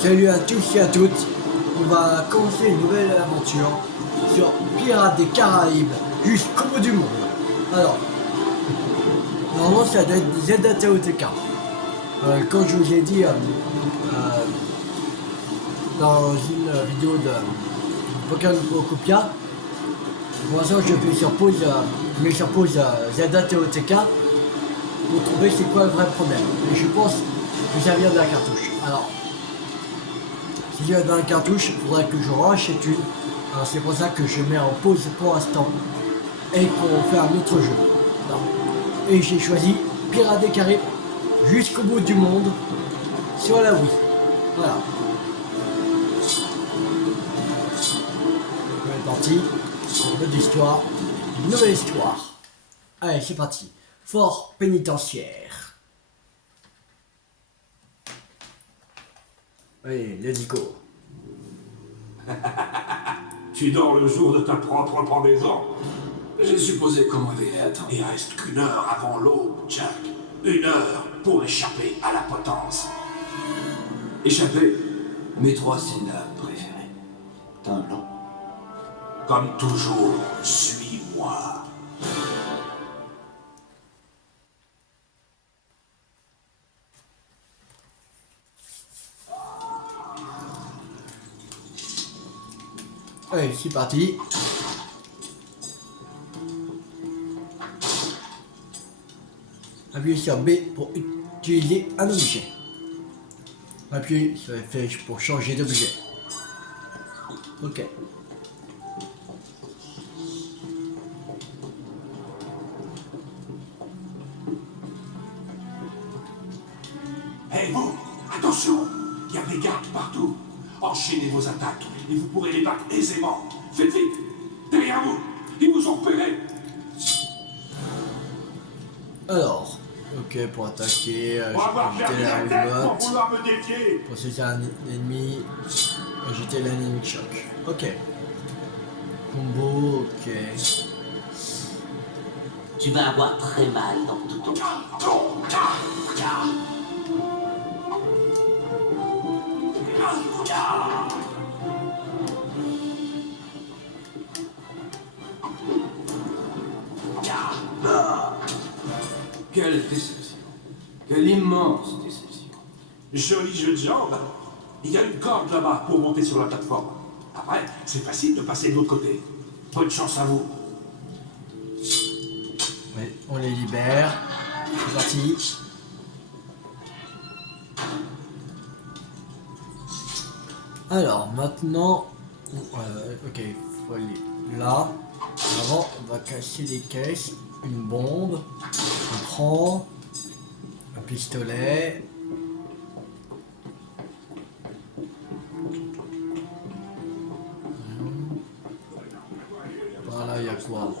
Salut à tous et à toutes, on va commencer une nouvelle aventure sur Pirates des Caraïbes jusqu'au bout du monde. Alors, normalement ça doit être ZATOTK. Comme je vous ai dit dans une vidéo de Pokémon Copia, pour l'instant je fais sur pause, mais sur pause ZATOTK pour trouver c'est quoi le vrai problème. Et je pense que ça vient de la cartouche. Alors, si j'ai dans la cartouche, il faudrait que je rachète une. Alors c'est pour ça que je mets en pause pour l'instant et qu'on fait un autre jeu. Alors, et j'ai choisi Pirates des Caraïbes jusqu'au bout du monde sur la Wii. Voilà. On est parti. Mode histoire. Nouvelle histoire. Allez, c'est parti. Fort pénitentiaire. Allez, let's go. Tu dors le jour de ta propre pendaison. J'ai supposé qu'on m'avait attendu. Il reste qu'une heure avant l'aube, Jack. 1 heure pour échapper à la potence. Échapper. Mes 3 syllabes préférées. T'as un plan? Comme toujours, suis-moi. Allez, c'est parti. Appuyez sur B pour utiliser un objet. Appuyez sur la flèche pour changer d'objet. Ok. Hey vous, attention, il y a des gardes partout. Enchaînez vos attaques et vous pourrez les battre aisément. Faites vite, derrière vous, ils vous ont repéré. Alors, ok, pour attaquer, On va avoir jeter perdu la la tête pour remote. vouloir me défier. Pour saisir un ennemi, jeter l'ennemi choc. Ok. Combo, ok. Tu vas avoir très mal dans tout ton Quelle déception. Quelle immense déception. Joli jeu de jambes. Il y a une corde là-bas pour monter sur la plateforme. Après, c'est facile de passer de l'autre côté. Bonne chance à vous. Ouais, on les libère. C'est parti. Alors, maintenant... ok, il faut aller là. Avant, on va casser les caisses. Une bombe. On prend un pistolet. Voilà, il y a quoi?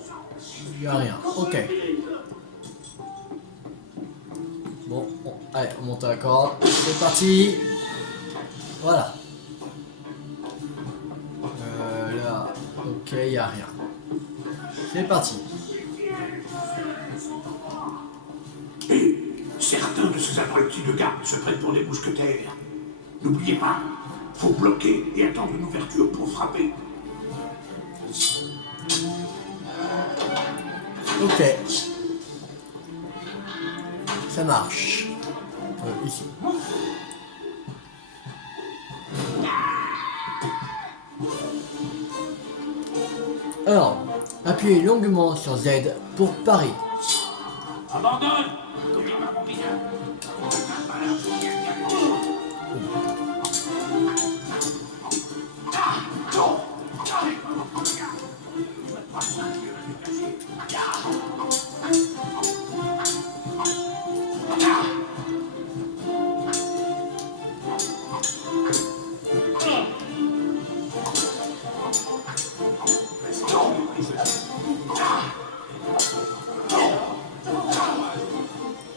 Il n'y a rien. Ok. Bon, allez, on monte à la corde. C'est parti. Voilà. Là, ok, il n'y a rien. C'est parti. Et certains de ces abrutis de garde se prennent pour des mousquetaires. N'oubliez pas, faut bloquer et attendre une ouverture pour frapper. Ok. Ça marche. Ici. Alors, appuyez longuement sur Z pour parer. Abandonne! N'oublie pas mon visage.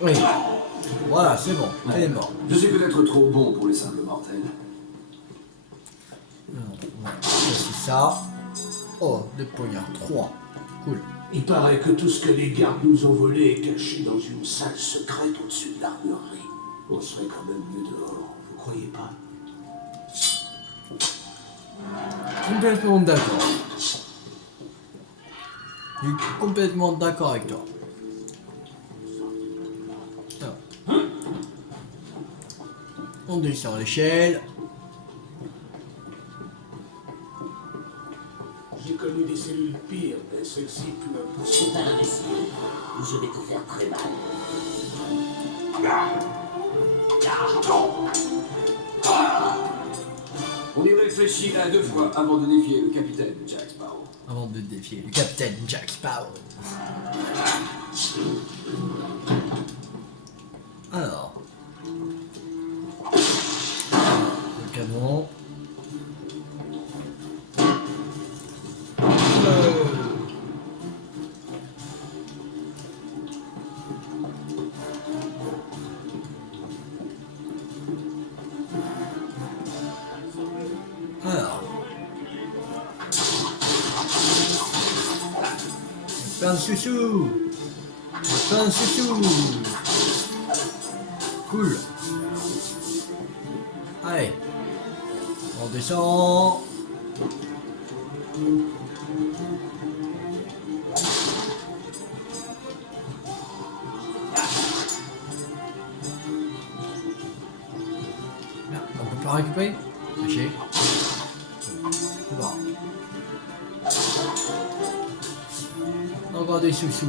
Oui. Voilà, c'est bon. Elle est morte. Je suis peut-être trop bon pour les simples mortels. C'est ça. Oh, des poignards. 3. Cool. Il paraît que tout ce que les gardes nous ont volé est caché dans une salle secrète au-dessus de l'armurerie. On serait quand même mieux dehors, vous croyez pas? Complètement d'accord. Je suis complètement d'accord avec toi. Alors. On descend l'échelle. J'ai connu des cellules pires, mais celle-ci plus C'est pas imbécile. Je vais te faire très mal. On y réfléchit à 2 fois avant de défier le capitaine Jack Sparrow. Avant de défier le capitaine Jack Sparrow. Alors. Le canon. Alors. Plein de chouchous. Plein de chouchous. Cool. Allez. On descend. Merde, on peut pas récupérer. Caché. Bon. Encore des chouchous.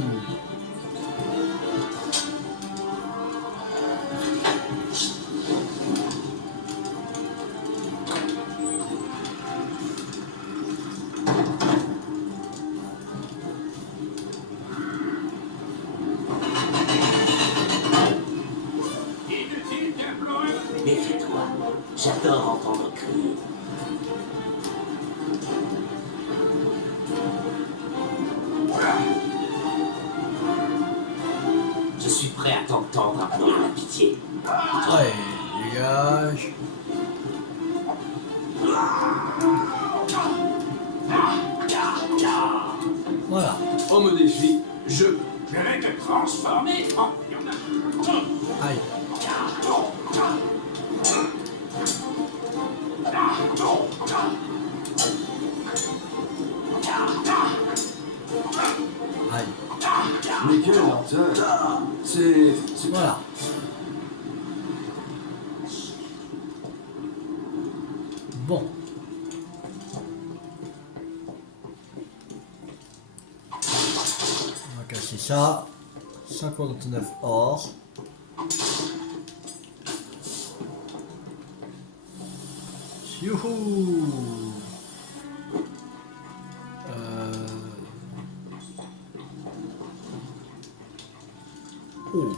Inutile d'implorer. Méfie-toi. J'adore entendre crier. Je suis prêt à t'entendre implorer la pitié. Allez, dégage. Voilà. On me défie, je... Je vais te transformer en pionnage. Aïe. Aïe. Mais quelle lenteur. C'est... Voilà. Bon. On va casser ça. 59 or. Youhou. Oh.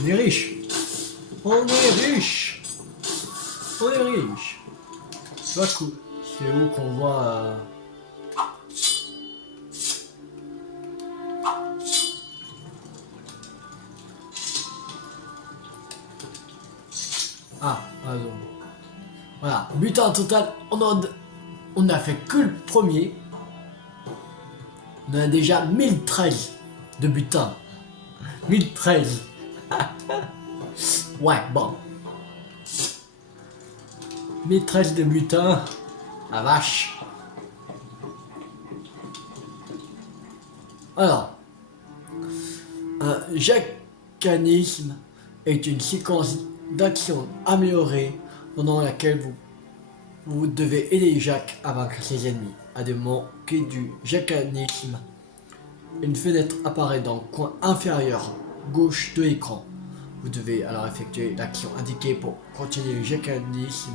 On est riche. On est riche. On est riche. C'est pas cool. C'est où qu'on voit... Ah, alors. Voilà. Butin total, on a fait que le premier. On a déjà 1013 de butin. 1013. Ouais, bon. 1013 de butin. La vache. Alors. Un jacanisme est une séquence d'action améliorée pendant laquelle vous devez aider Jack à vaincre ses ennemis. À des moments clés du jacanisme, une fenêtre apparaît dans le coin inférieur gauche de l'écran. Vous devez alors effectuer l'action indiquée pour continuer le jacanisme.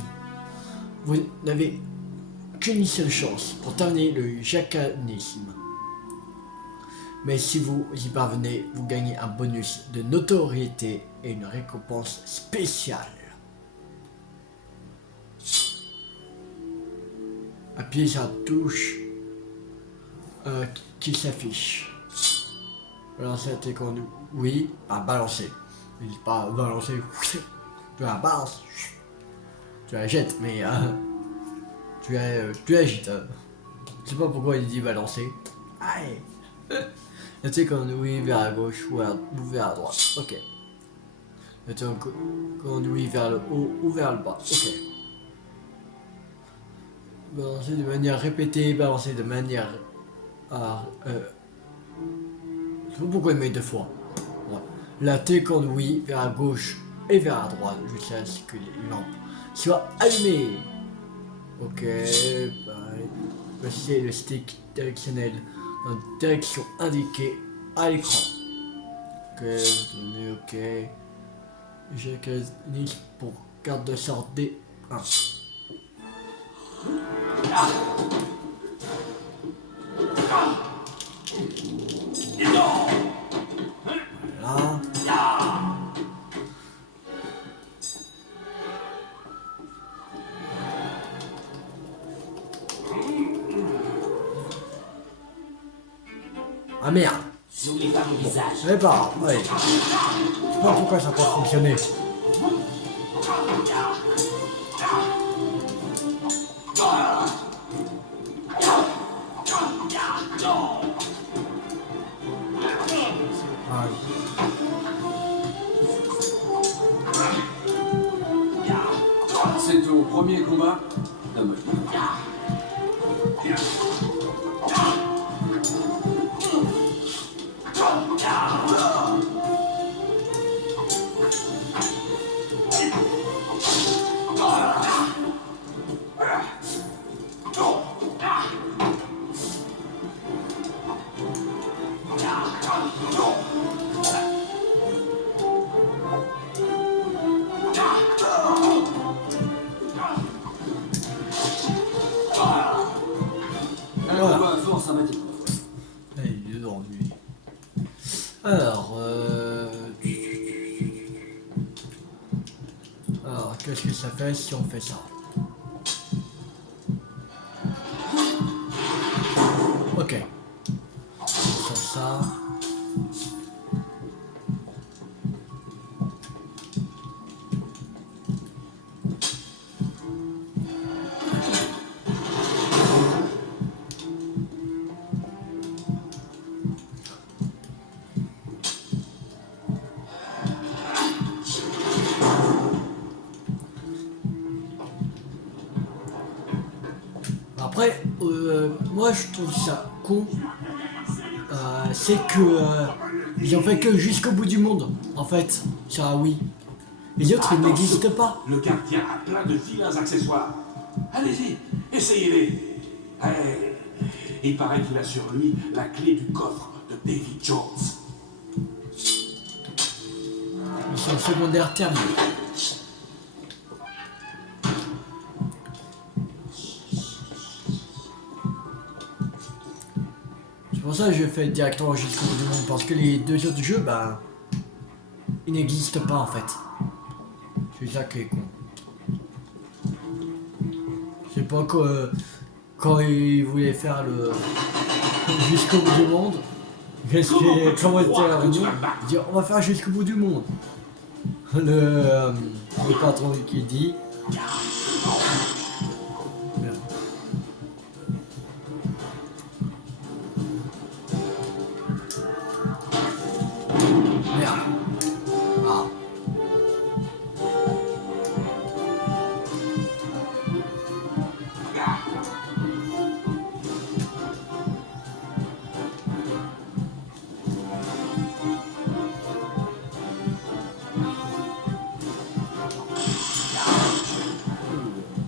Vous n'avez qu'une seule chance pour terminer le jacanisme. Mais si vous y parvenez, vous gagnez un bonus de notoriété et une récompense spéciale. Appuyez sur la touche qui s'affiche. Balancer la télécommande. Oui, à balancer. Il dit pas balancer. Tu la balances. Tu la jettes, mais tu la agites. Je sais pas pourquoi il dit balancer. Aïe. Tu sais, conduit vers la gauche ou vers la droite. Ok. Tu conduit vers le haut ou vers le bas. Ok. Balancer de manière répétée, balancer de manière à... je sais pas pourquoi il met deux fois. Ouais. La T conduit vers la gauche et vers la droite jusqu'à ce que les lampes soient allumées. Ok. Pareil. Passez le stick directionnel dans la direction indiquée à l'écran. Ok, donnez ok. J'ai clique pour carte de sortie D1. Voilà. Ah merde. N'oublie pas mon visage. Je sais pas, ouais. Je sais pas pourquoi ça peut fonctionner. Ah, C'est ton premier combat? Dommage. Un combat à force sympathique. il est dedans, lui. Alors, alors, qu'est-ce que ça fait si on fait ça? Ok. Sur ça. Après, moi je trouve ça con. C'est que ils ont fait que jusqu'au bout du monde, en fait, sur la Wii. Les autres, ils n'existent pas. Le gardien a plein de vilains accessoires. Allez-y, essayez-les. Hey, il paraît qu'il a sur lui la clé du coffre de David Jones. Ils sont secondaires terminés. C'est pour ça que je fais directement jusqu'au bout du monde, parce que les deux autres jeux, bah, ils n'existent pas en fait. C'est ça qui est con. Je sais pas que quand ils voulaient faire le jusqu'au bout du monde, comment était la réunion, ils disent on va faire jusqu'au bout du monde. Le patron qui dit. Merde. Merde. Ah.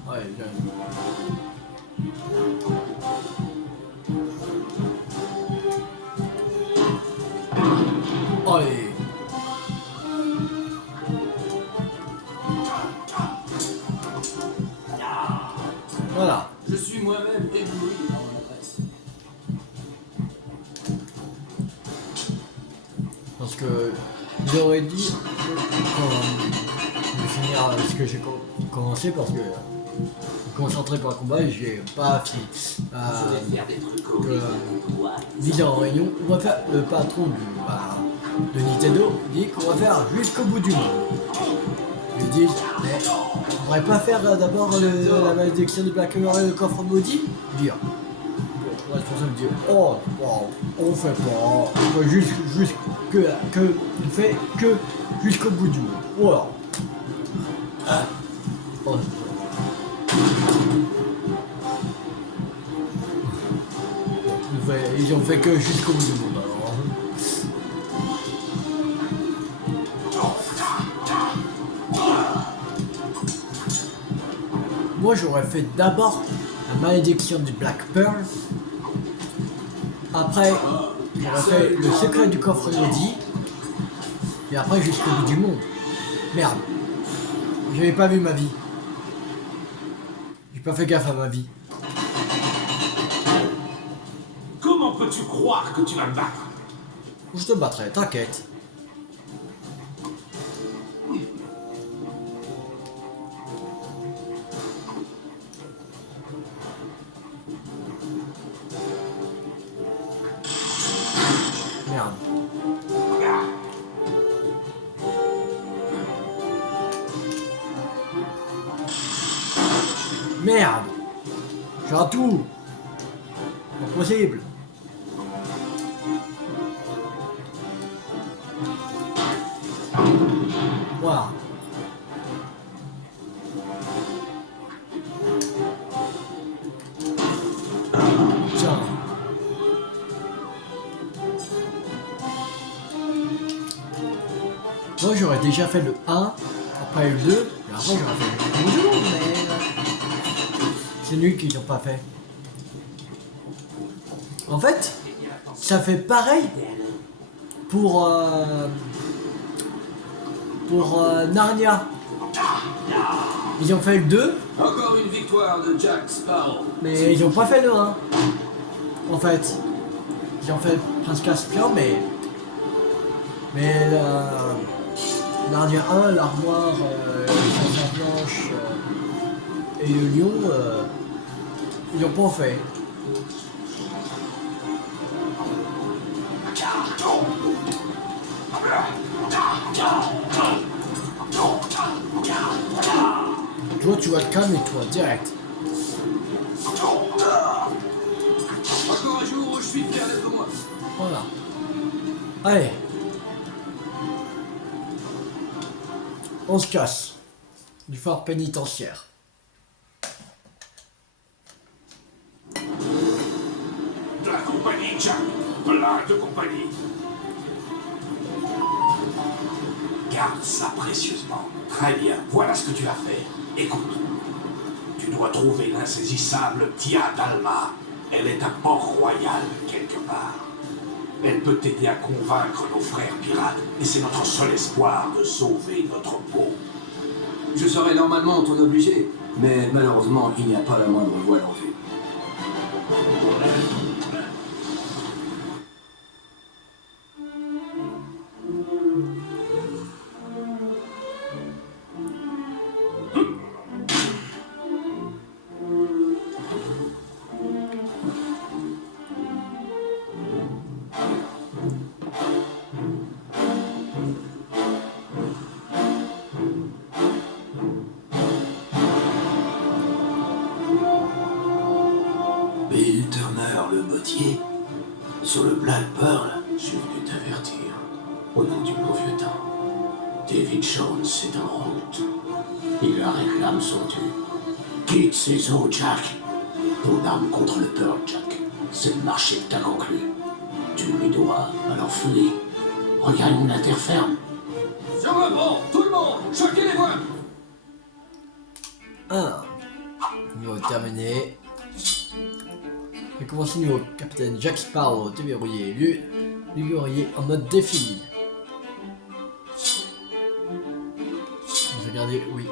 Ouais, bien. Allez. Voilà. Je suis moi-même ébloui par mon adresse. Parce que j'aurais dit de finir ce que j'ai commencé parce que concentré par le combat, j'ai pas fini. Je vais faire des trucs horribles pour toi. Dit en réunion, on va faire le patron de Nintendo dit qu'on va faire jusqu'au bout du monde. Ils disent, mais on pourrait pas faire d'abord la malédiction du Black Mirror et le coffre maudit? Dire. le responsable dit oh wow, on fait pas, on fait juste on fait que jusqu'au bout du monde. Voilà. Oh. Ils ont fait que jusqu'au bout du monde alors. Moi j'aurais fait d'abord la malédiction du Black Pearl. Après j'aurais fait le secret du coffre maudit. Et après jusqu'au bout du monde. Merde. J'avais pas vu ma vie. J'ai pas fait gaffe à ma vie. Comment peux-tu croire que tu vas me battre? Je te battrai, t'inquiète. Merde. Merde. J'ai un tout. Pas possible. Voilà. Tiens. Moi j'aurais déjà fait le 1, après le 2, et après j'aurais fait le 2, mais c'est nul qu'ils n'ont pas fait. En fait, ça fait pareil pour Narnia. Ils ont fait le 2, Encore une victoire de Jack Sparrow. mais ils ont pas fait le 1. En fait, ils ont fait Prince Caspian, mais Narnia 1, l'armoire, les chansons blanches et le lion, ils l'ont pas fait. Toi, tu vas te calmer, toi, direct. Encore un jour où je suis fier d'être moi. Voilà. Allez. On se casse. Du fort pénitentiaire. De la compagnie, Jack. Plein de compagnie. Garde ça précieusement. Très bien, voilà ce que tu as fait. Écoute, tu dois trouver l'insaisissable Tia Dalma. Elle est à Port-Royal, quelque part. Elle peut t'aider à convaincre nos frères pirates, et c'est notre seul espoir de sauver notre peau. Je serais normalement ton obligé, mais malheureusement, il n'y a pas la moindre voile en vue. Bill Turner, le bottier, sur le Black Pearl. Je suis venu t'avertir, au nom du bon vieux temps. David Jones est en route. Il leur réclame son dû. Quitte ses eaux, Jack. Ton arme contre le Pearl, Jack. C'est le marché que t'as conclu. Tu lui dois, alors fouille. Regagne la terre ferme. Sur le pont, tout le monde, choquez les voiles. 1. Niveau terminé. Et commencer niveau capitaine Jack Sparrow, déverrouillé. Lui déverrouillé en mode défini. On va regarder, oui.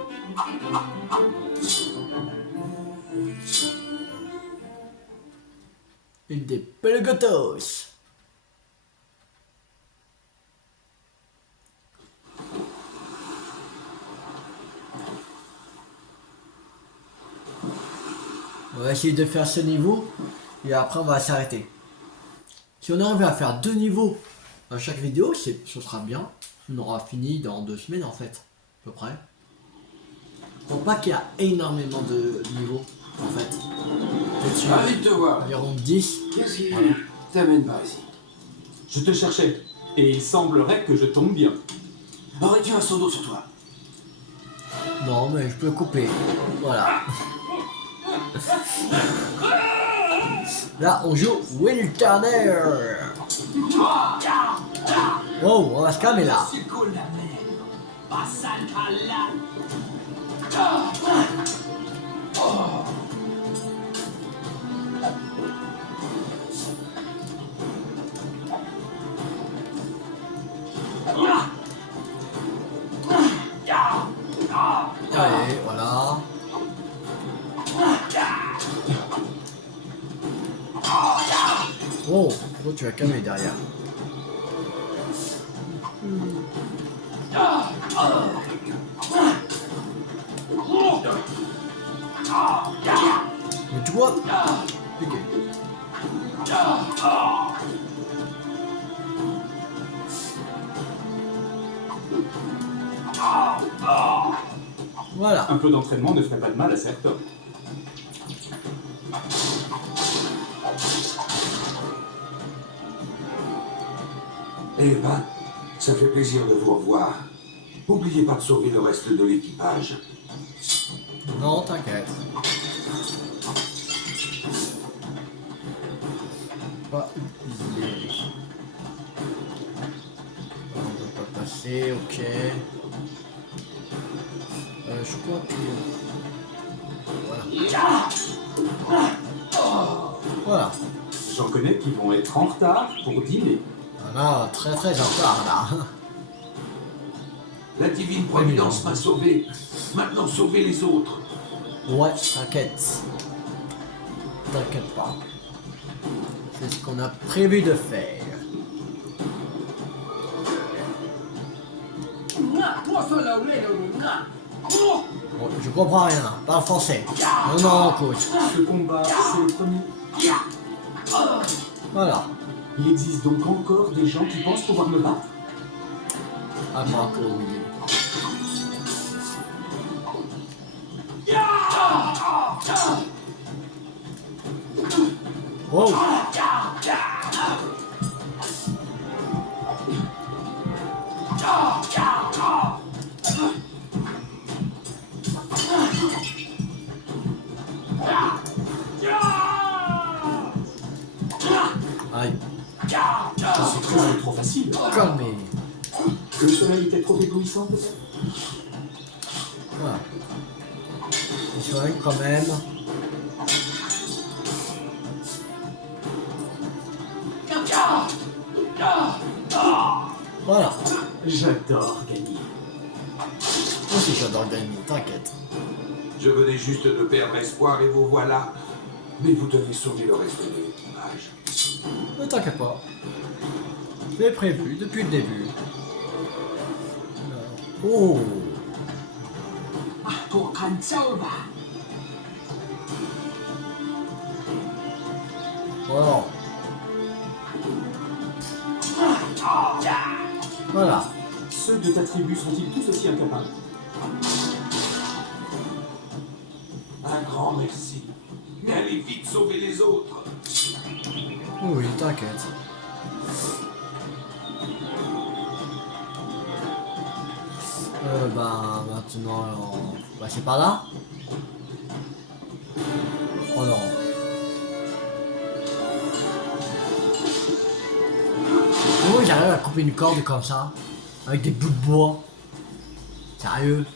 Une des Pelgotos. On va essayer de faire ce niveau et après on va s'arrêter. Si on arrive à faire 2 niveaux à chaque vidéo, ce sera bien. On aura fini dans 2 semaines en fait, à peu près. Je crois pas qu'il y a énormément de niveaux en fait. dessus. Ravi de te voir. Environ 10. Qu'est-ce qui Voilà. t'amène par ici? Je te cherchais, et il semblerait que je tombe bien. Aurais-tu un seau d'eau sur toi? Non, mais je peux couper. Voilà. Là, on joue Will Turner. Wow, on va se calmer là. Allez, voilà. Oh, oh, tu vas calmer derrière. Mais tu vois, ok. Voilà. Un peu d'entraînement ne ferait pas de mal à certains. Eh ben, ça fait plaisir de vous revoir. N'oubliez pas de sauver le reste de l'équipage. Non, t'inquiète. Pas oublier. On peut pas passer, ok. Je crois que... Voilà. Voilà. J'en connais qui vont être en retard pour dîner. Voilà, très en retard là. La divine providence m'a sauvé. Maintenant, sauvez les autres. Ouais, t'inquiète. T'inquiète pas. C'est ce qu'on a prévu de faire. Bon, je comprends rien, parle français. Non, non, coach. Ce combat, c'est le premier. Voilà. Il existe donc encore des gens qui pensent pouvoir me battre. Ah, Marco, oui. Oh! Aïe. C'est presque trop facile. Calmez. Le soleil était trop éblouissant peut-être. Voilà. Il soigne quand même. Voilà. J'adore gagner. Moi aussi j'adore gagner, t'inquiète. Je venais juste de perdre espoir et vous voilà. Mais vous devez sauver le reste de l'équipage. Ne t'inquiète pas. C'est prévu depuis le début. Oh! Voilà. Voilà. Ceux de ta tribu sont-ils tous aussi incapables? Un grand merci. Mais allez vite sauver les autres. Oui, t'inquiète. Ben maintenant on va passer par là. Oh non. Comment j'arrive à couper une corde comme ça? Avec des bouts de bois? Sérieux?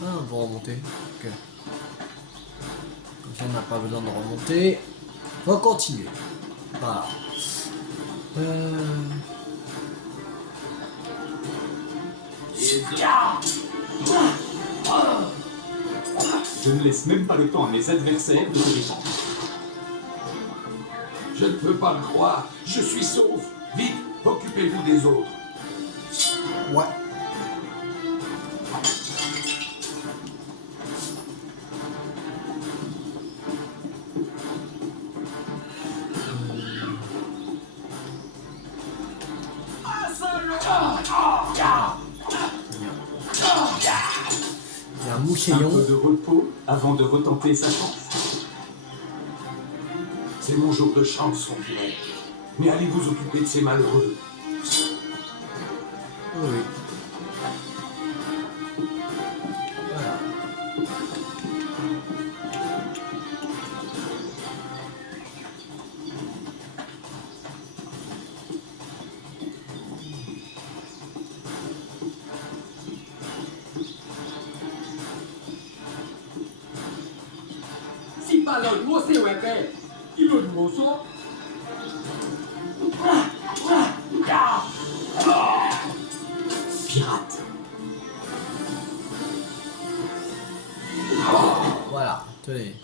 Ah, on va remonter. Ok. Comme ça on n'a pas besoin de remonter. On va continuer. Voilà. Je ne laisse même pas le temps à mes adversaires de se défendre. Je ne peux pas le croire. Je suis sauf. Vite, occupez-vous des autres. Ouais. Il y a un Roussillon. Un peu de repos avant de retenter sa chance. C'est mon jour de chance, mon filet. Mais allez vous occuper de ces malheureux. Oui. Voilà. Si ballonne, moi c'est ouais, il veut de mon sang. Pirate. Voilà, tenez.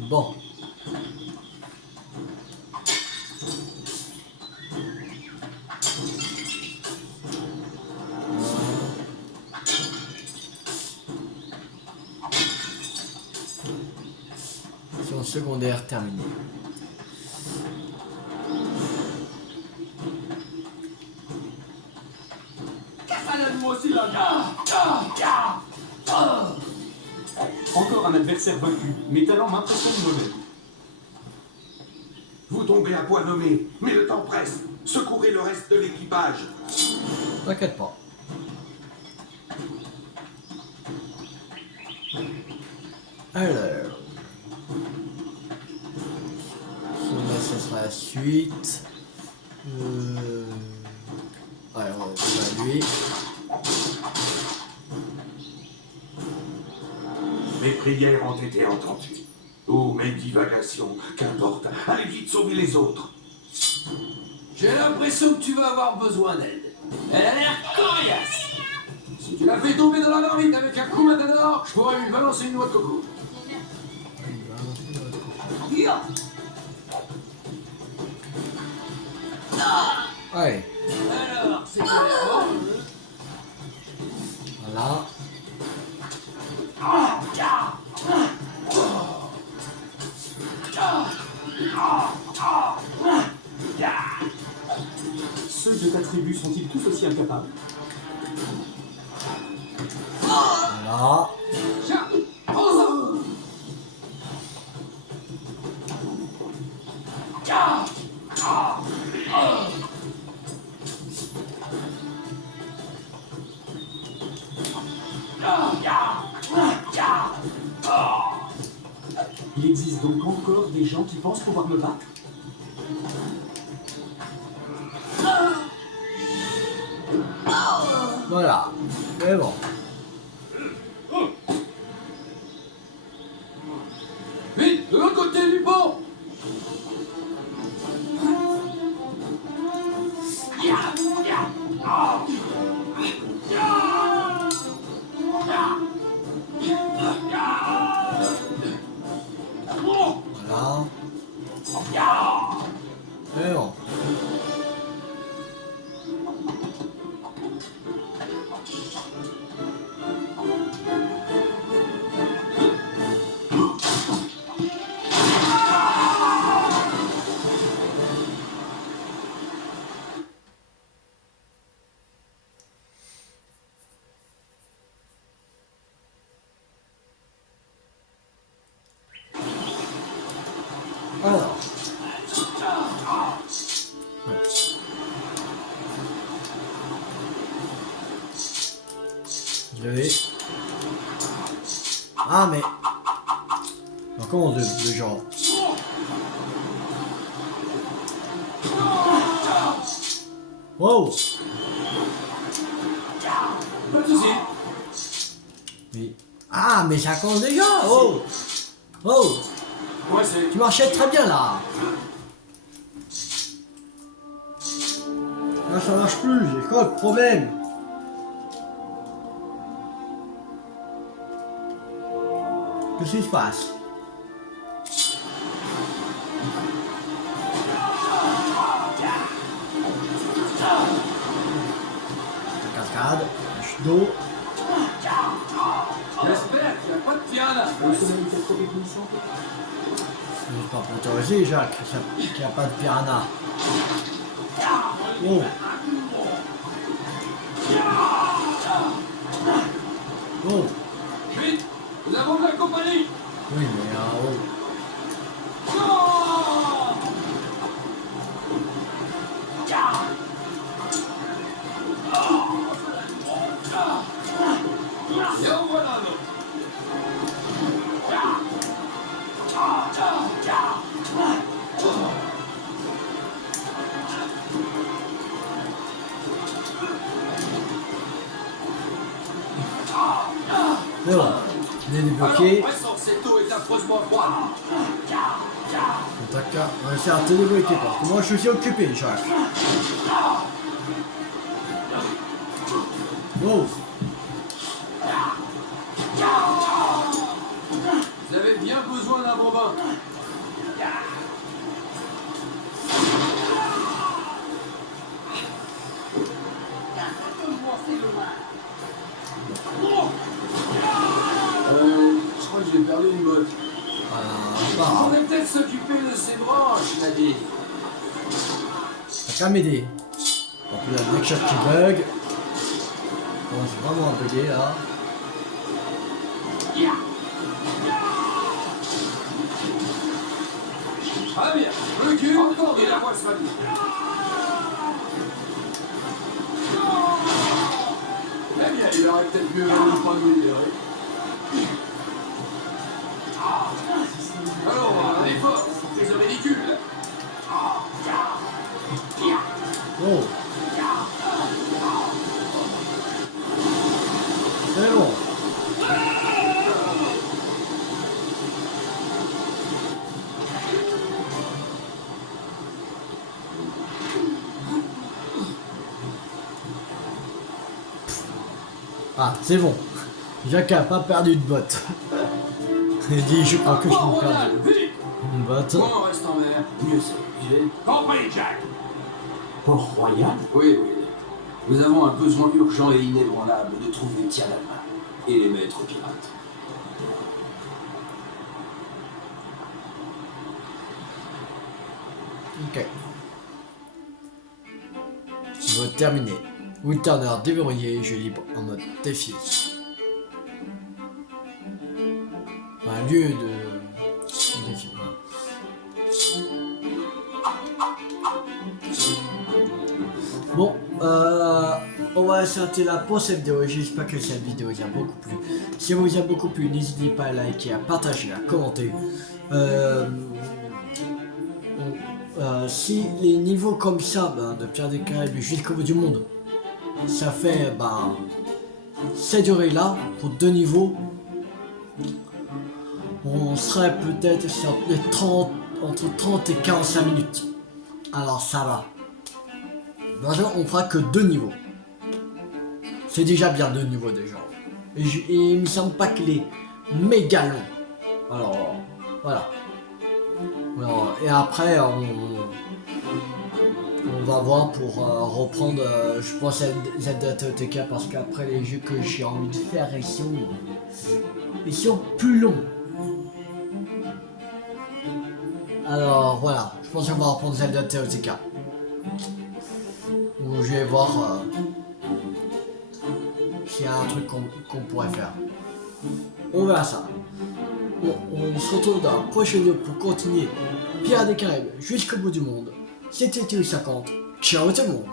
Bon. Mission secondaire terminée. Moi aussi là. Encore un adversaire vaincu. Mes talents m'impressionnent moi-même. Vous tombez à point nommé, mais le temps presse. Secourez le reste de l'équipage. T'inquiète pas. Alors. Ça sera la suite. Alors, on va lui. Mes prières ont été entendues. Oh, mes divagations, qu'importe. Allez vite sauver les autres. J'ai l'impression que tu vas avoir besoin d'aide. Elle a l'air coriace. Si tu la fais tomber dans la marmite avec un coup matador, je pourrais lui balancer une noix de coco. Allez, Alors, c'est quoi les morts? voilà. Ceux de ta tribu sont-ils tous aussi incapables? Voilà. Tiens, prends Il existe donc encore des gens qui pensent pouvoir me battre? Voilà. Mais bon. vite, de l'autre côté du pont. Voilà. Mais bon. Alors. Je vais. Ah mais. Alors, comment de genre. Wow. Pas de soucis. Mais. Ah mais ça compte déjà. Oh. Oh. Ouais, c'est. Tu marchais très bien là. Là ça marche plus, c'est quoi le problème? Qu'est-ce qui se passe? Cascade, d'eau. J'espère qu'il n'y a pas de piranha. Le sommeil est trop éblouissant? C'est pas pour toi aussi, Jacques, qu'il n'y a pas de piranha. Oh. Oh. Vite, nous avons de la compagnie. Oui, mais oh. Et en voilà un autre. Bon, on est débloqué. Pressant, cette eau est affreusement froide. On va essayer de te débloquer parce que moi je suis occupé, Charles. Wow. Vous avez bien besoin d'un bambin. Je crois que j'ai perdu une botte. Voilà, On bah, pourrait peut-être s'occuper de ces branches, il a dit. t'as qu'à m'aider. Donc il y a le lecture qui bug. Bon, c'est vraiment un bugger là. Ah bien, le cul, encore et la voix sera due. Eh bien, il aurait peut-être mieux valu pas nous libérer. Alors, un effort pour tes ridicules. Oh. C'est bon. Ah, c'est bon. Jacques a pas perdu de botte. Il dit, je crois que je Oh, peux perdre Ronald, vite. une botte. Bon, on reste en mer. Mieux c'est. Compris, Jack. Port-Royal? Oui, oui. Nous avons un besoin urgent et inébranlable de trouver Tia d'Alma et les maîtres pirates. Ok. Niveau terminé. Woodturner déverrouillé, jeu libre en mode défi. Un lieu de défi. Bon, on va s'arrêter là pour cette vidéo. J'espère que cette vidéo vous a beaucoup plu. Si elle vous a beaucoup plu, n'hésitez pas à liker, à partager, à commenter. Si les niveaux comme ça, de Pierre des Caraïbes jusqu'au bout du monde, ça fait cette durée là pour 2 niveaux, on serait peut-être sur les 30, entre 30 et 45 minutes. Alors ça va. Maintenant on fera que 2 niveaux. C'est déjà bien 2 niveaux déjà. Et il me semble pas qu'il est méga long. Alors voilà. Alors, et après on va voir pour reprendre, je pense à Zelda TOTK parce qu'après les jeux que j'ai envie de faire ils sont plus longs. Alors voilà, je pense qu'on va reprendre Zelda TOTK. Où je vais voir s'il y a un truc qu'on pourrait faire. On verra ça. On se retrouve dans la prochaine vidéo pour continuer Pierre des Caraïbes jusqu'au bout du monde. C'était TU50. Ciao tout le monde.